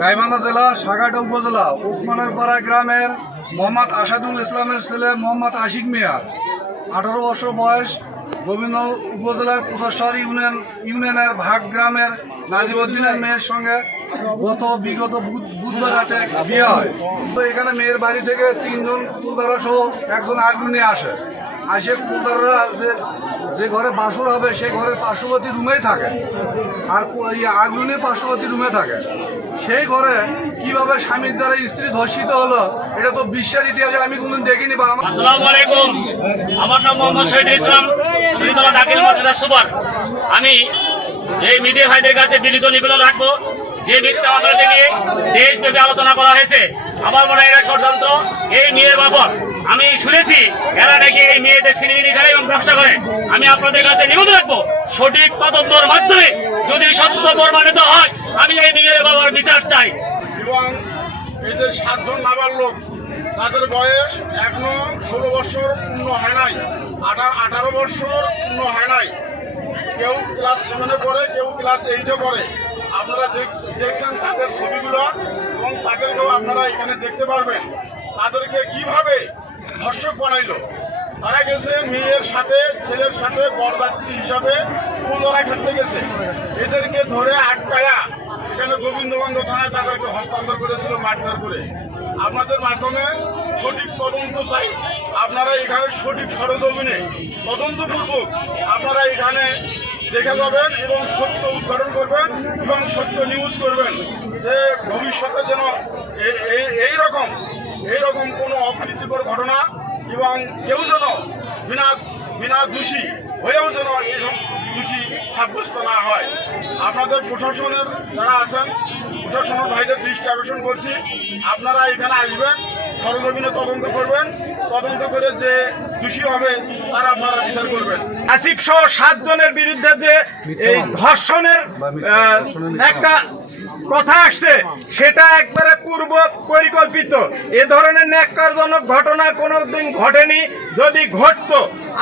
গাইবান্ধা জেলা, সাগাটা উপজেলা, ওসমানের পাড়া গ্রামের মোহাম্মদ আসাদুল ইসলামের ছেলে মোহাম্মদ আশিক মিয়া আঠারো বছর বয়স গোবিন্দ উপজেলার প্রফেসর ইউনিয়ন ইউনিয়নের ভাগ গ্রামের নাজিবুদ্দিনের মেয়ের সঙ্গে গত বিগত বুধ- বুধবার রাতে বিয়ে হয়। তো এখানে মেয়ের বাড়ি থেকে তিনজন কুলদারা সহ একজন আগ্রণী আসে। আসে কুলদাররা যে যে ঘরে বাসর হবে, সে ঘরের পার্শ্ববর্তী রুমেই থাকে। আর এই আগ্রণী পার্শ্ববর্তী রুমে থাকে। সেই ঘরে কীভাবে স্বামীর দ্বারা স্ত্রী ধর্ষিত হলো, এটা তো বিশ্বের ইতিহাসে আমি কোনদিন দেখিনি, বা আমার নাম মোহাম্মদ শহীদুল ইসলাম। সুপার। আমি এই মিডিয়া ভাইদের কাছে বিনীত নিবেদন রাখব। যে মিথ্যা মামলাটি নিয়ে দেশব্যাপী আলোচনা করা হয়েছে, আমার মনে হয় ষড়যন্ত্র। এই মেয়ের বাবদ আমি শুনেছি, এরা নাকি এই মেয়েদের সিনেমিনি খেলে এবং ব্যবসা করে। আমি আপনাদের কাছে নিবেদন রাখব, সঠিক তদন্তর মাধ্যমে যদি সত্য প্রমাণিত হয়, আমি এই মেয়ের বাবার বিচার চাই। এবং এদের সাতজন নাবালক তাদের বয়স এখনও ষোলো বছর পূর্ণ হয় নাই, আঠারো বছর পূর্ণ হয় নাই। কেউ ক্লাস সেভেনে পড়ে, কেউ ক্লাস এইটে পড়ে। আপনারা দেখ- দেখছেন তাদের ছবিগুলো এবং তাদেরকেও আপনারা এখানে দেখতে পারবেন। তাদেরকে কীভাবে ধর্ষক বানাইলো? তারা গেছে মেয়ের সাথে, ছেলের সাথে বরযাত্রী হিসাবে ফুলদরা খেলতে গেছে। এদেরকে ধরে আটকায়া এখানে গোবিন্দগঞ্জ থানায় তাদেরকে হস্তান্তর করেছিল, মারধর করে। আপনাদের মাধ্যমে সঠিক তদন্ত চাই। আপনারা এখানে সঠিক সরজমিনে তদন্তপূর্বক আপনারা এখানে দেখে যাবেন এবং সত্য উদ্ঘাটন করবেন এবং সত্য নিউজ করবেন যে ভবিষ্যতে যেন এই রকম এই রকম কোনো অপ্রীতিকর ঘটনা এবং কেউ যেন বিনা বিনা দোষী হয়েও যেন এইসব দোষী সাব্যস্ত না হয়। আপনাদের প্রশাসনের যারা আছেন প্রশাসনের ভাইদের দৃষ্টি আকর্ষণ করছি। আপনারা এখানে আসবেন সরজমিনে তদন্ত করবেন। তদন্ত করে যে দোষী হবে তারা আপনারা বিচার করবেন। আসিফ সহ সাতজনের বিরুদ্ধে যে এই ধর্ষণের একটা কথা আসছে সেটা একবারে পূর্ব পরিকল্পিত। এ ধরনের ন্যাক্কারজনক ঘটনা কোনো দিন ঘটেনি। যদি ঘটতো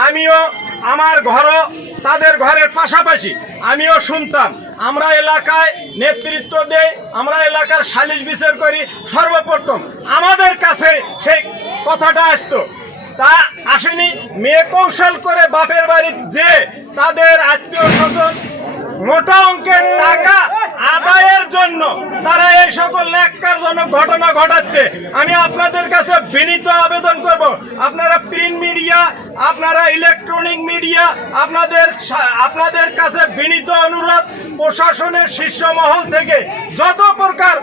আমিও আমার ঘরও তাদের ঘরের পাশাপাশি আমিও শুনতাম। আমরা এলাকায় নেতৃত্ব দেই, আমরা এলাকার সালিশ বিচার করি সর্বপ্রথম। আমাদের কাছে সেই কথাটা আসতো। তা আসেনি। মেয়ে কৌশল করে বাপের বাড়ির যে তাদের আত্মীয় স্বজন মোটা অঙ্কের টাকা আদায়ের জন্য তারা এই সকল ন্যাক্কারজনক ঘটনা ঘটাচ্ছে। আমি আপনাদের কাছে বিনীত আবেদন করব। আপনারা প্রিন্ট মিডিয়া, আপনারা ইলেকট্রনিক মিডিয়া, আপনাদের আপনাদের কাছে বিনীত অনুরোধ। প্রশাসনের শীর্ষ মহল থেকে যত প্রকার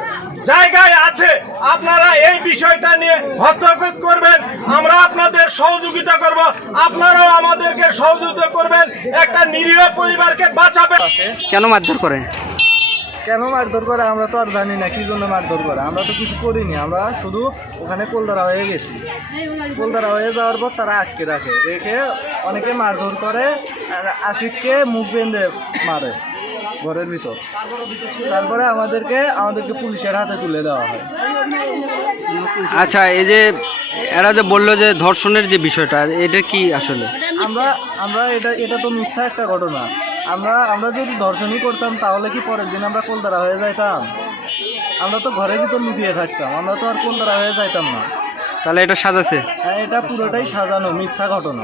জায়গায় আছে আপনারা এই বিষয়টা নিয়ে হস্তক্ষেপ করবেন। আমরা আপনাদের সহযোগিতা করব। আপনারাও আমাদেরকে সহযোগিতা করবেন। একটা নিরীহ পরিবারকে বাঁচাবেন। কেন মারধর করে? কেন মারধর করে আমরা তো আর জানি না কি জন্য মারধর করে? আমরা তো কিছু করিনি আমরা শুধু ওখানে কোলদারা হয়ে গেছি। কোলদারা হয়ে যাওয়ার পর তারা আটকে রাখে। রেখে অনেকে মারধর করে আর আসিফকে মুখ বেঁধে মারে। ঘরের ভিতর। তারপরে আমাদেরকে আমাদেরকে পুলিশের হাতে তুলে দেওয়া হয়। আচ্ছা এই যে এরা যে বলল যে ধর্ষণের যে বিষয়টা এটা কি আসলে? আমরা আমরা এটা এটা তো মিথ্যা একটা ঘটনা। আমরা আমরা যদি ধর্ষণই করতাম তাহলে কি পরের দিন আমরা কোলদারা হয়ে যাইতাম? আমরা তো ঘরের ভিতর লুকিয়ে থাকতাম আমরা তো আর কোলদারা হয়ে যাইতাম না। তাহলে এটা সাজাছে হ্যাঁ এটা পুরোটাই সাজানো মিথ্যা ঘটনা।